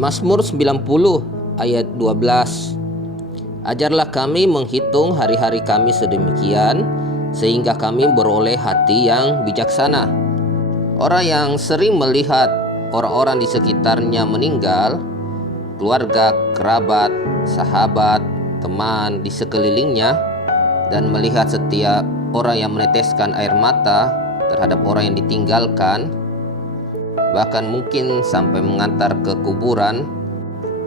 Mazmur 90 ayat 12. Ajarlah kami menghitung hari-hari kami sedemikian, sehingga kami beroleh hati yang bijaksana. Orang yang sering melihat orang-orang di sekitarnya meninggal, keluarga, kerabat, sahabat, teman di sekelilingnya, dan melihat setiap orang yang meneteskan air mata terhadap orang yang ditinggalkan, bahkan mungkin sampai mengantar ke kuburan,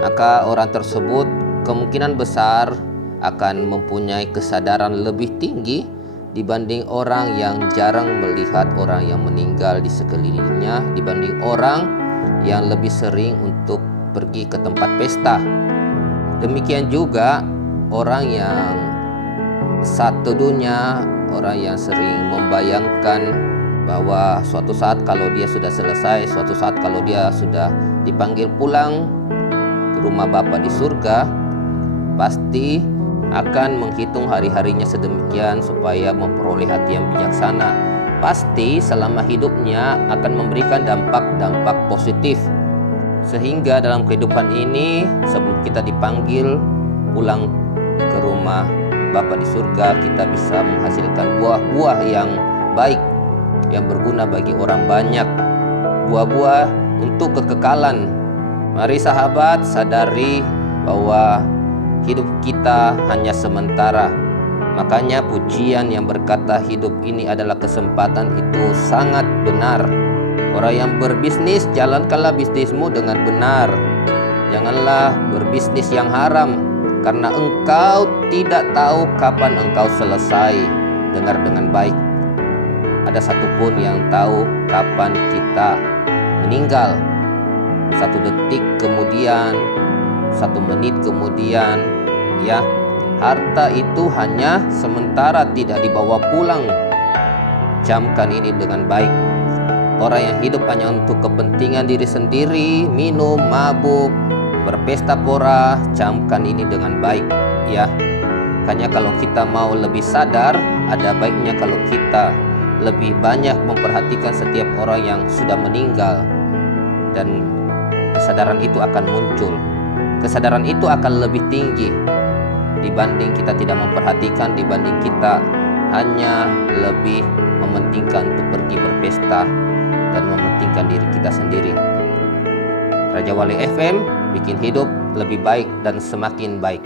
maka orang tersebut kemungkinan besar akan mempunyai kesadaran lebih tinggi dibanding orang yang jarang melihat orang yang meninggal di sekelilingnya, dibanding orang yang lebih sering untuk pergi ke tempat pesta. Demikian juga orang yang saat teduhnya, orang yang sering membayangkan bahwa suatu saat kalau dia sudah selesai, suatu saat kalau dia sudah dipanggil pulang ke rumah Bapa di surga, pasti akan menghitung hari-harinya sedemikian supaya memperoleh hati yang bijaksana. Pasti selama hidupnya akan memberikan dampak-dampak positif, sehingga dalam kehidupan ini sebelum kita dipanggil pulang ke rumah Bapa di surga, kita bisa menghasilkan buah-buah yang baik, yang berguna bagi orang banyak, buah-buah untuk kekekalan. Mari sahabat, sadari bahwa hidup kita hanya sementara. Makanya pujian yang berkata hidup ini adalah kesempatan itu sangat benar. Orang yang berbisnis, jalankanlah bisnismu dengan benar. Janganlah berbisnis yang haram, karena engkau tidak tahu kapan engkau selesai. Dengar dengan baik, ada satupun yang tahu kapan kita meninggal. 1 detik kemudian, 1 menit kemudian, ya, harta itu hanya sementara, tidak dibawa pulang. Camkan ini dengan baik. Orang yang hidup hanya untuk kepentingan diri sendiri, minum, mabuk, berpesta pora, camkan ini dengan baik, ya. Makanya kalau kita mau lebih sadar, ada baiknya kalau kita lebih banyak memperhatikan setiap orang yang sudah meninggal, dan kesadaran itu akan muncul. Kesadaran itu akan lebih tinggi dibanding kita tidak memperhatikan, dibanding kita hanya lebih mementingkan untuk pergi berpesta dan mementingkan diri kita sendiri. Raja Wali FM bikin hidup lebih baik dan semakin baik.